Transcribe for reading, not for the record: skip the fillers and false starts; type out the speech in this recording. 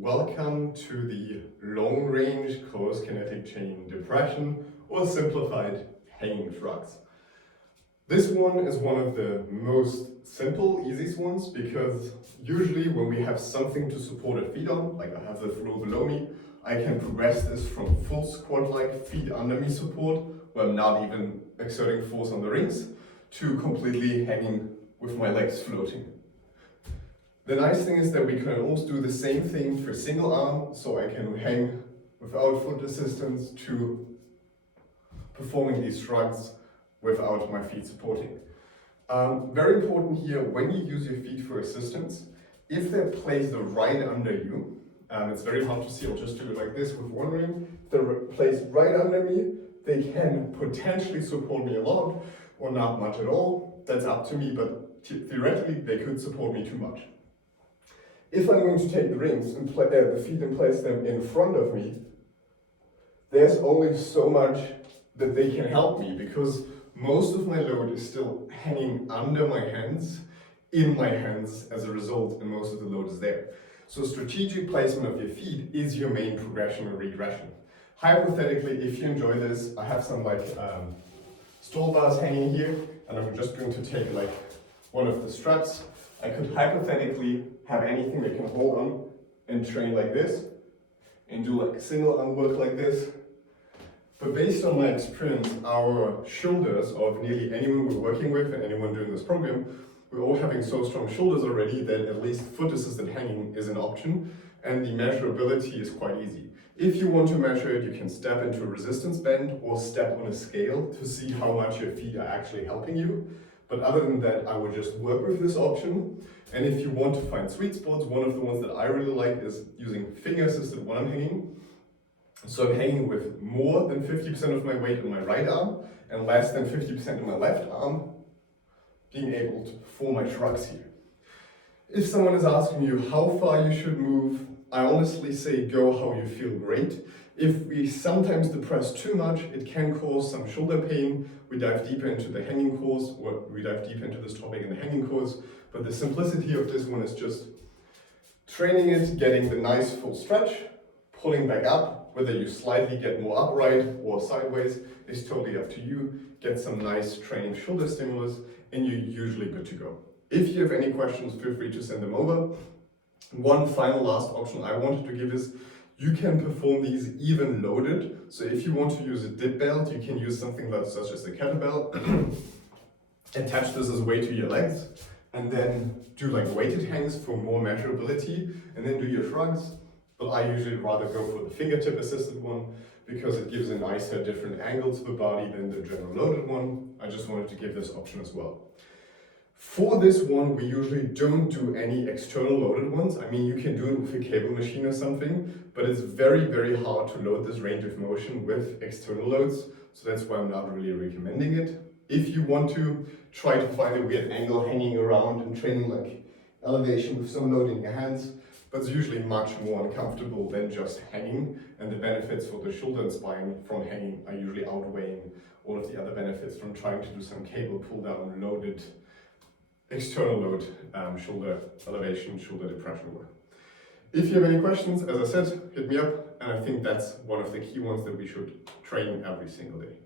Welcome to the long-range closed kinetic chain depression, or simplified hanging shrugs. This one is one of the most simple, easiest ones, because usually when we have something to support a feet on, like I have the floor below me, I can progress this from full squat-like feet under me support, where I'm not even exerting force on the rings, to completely hanging with my legs floating. The nice thing is that we can also do the same thing for single arm, so I can hang without foot assistance to performing these shrugs without my feet supporting. Very important here, when you use your feet for assistance, if they're placed right under you, it's very hard to see, I'll just do it like this with one ring. If they're placed right under me, they can potentially support me a lot or not much at all. That's up to me, but theoretically they could support me too much. If I'm going to take the rings and the feet and place them in front of me, there's only so much that they can help me, because most of my load is still hanging under my hands, in my hands as a result, and most of the load is there. So strategic placement of your feet is your main progression or regression. Hypothetically, if you enjoy this, I have some stall bars hanging here, and I'm just going to take one of the straps. I could hypothetically have anything that can hold on and train like this, and do single arm work like this. But based on my experience, our shoulders of nearly anyone we're working with and anyone doing this program, we're all having so strong shoulders already that at least foot assisted hanging is an option, and the measurability is quite easy. If you want to measure it, you can step into a resistance band or step on a scale to see how much your feet are actually helping you. But other than that, I would just work with this option. And if you want to find sweet spots, one of the ones that I really like is using finger assisted when I'm hanging. So I'm hanging with more than 50% of my weight on my right arm and less than 50% on my left arm, being able to perform my shrugs here. If someone is asking you how far you should move, I honestly say go how you feel great. If we sometimes depress too much, it can cause some shoulder pain. We dive deeper into the hanging course, or we dive deeper into this topic in the hanging course. But the simplicity of this one is just training it, getting the nice full stretch, pulling back up. Whether you slightly get more upright or sideways is totally up to you. Get some nice training shoulder stimulus, and you're usually good to go. If you have any questions, feel free to send them over. One final last option I wanted to give is you can perform these even loaded. So if you want to use a dip belt, you can use something such as a kettlebell, attach this as weight to your legs, and then do weighted hangs for more measurability, and then do your shrugs. But I usually rather go for the fingertip assisted one because it gives a nicer, different angle to the body than the general loaded one. I just wanted to give this option as well. For this one, we usually don't do any external loaded ones. I mean, you can do it with a cable machine or something, but it's very, very hard to load this range of motion with external loads. So that's why I'm not really recommending it. If you want to try to find a weird angle hanging around and training elevation with some load in your hands, but it's usually much more uncomfortable than just hanging, and the benefits for the shoulder and spine from hanging are usually outweighing all of the other benefits from trying to do some cable pull down loaded external load shoulder elevation, shoulder depression work. If you have any questions, as I said, hit me up, and I think that's one of the key ones that we should train every single day.